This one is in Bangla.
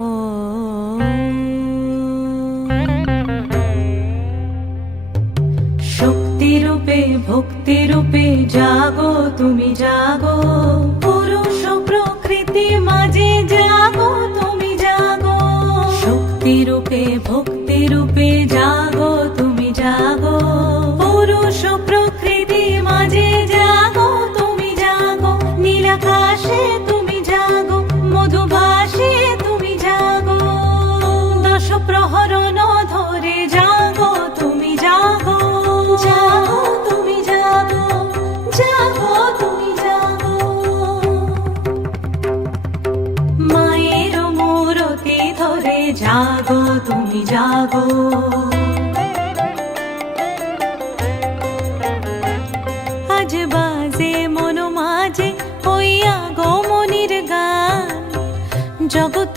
ও শক্তিরূপে ভক্তিরূপে জাগো তুমি জাগো, পুরুষ প্রকৃতি মাঝে জাগো তুমি জাগো। শক্তিরূপে ভক্তিরূপে জাগো তুমি জাগো, পুরুষ প্রকৃতি মাঝে জাগো তুমি জাগো। নীলাকাশে তুমি জাগো, মধুভাষে তুমি জাগো, দশ প্রহরণ ধরে জাগো তুমি জাগো। জাগো তুমি জাগো, জাগো তুমি জাগো। মায়ের মূরতি ধরে জাগো তুমি জাগো। আজ বাজে মন মাঝে ওই আগমনীর গান, জগৎ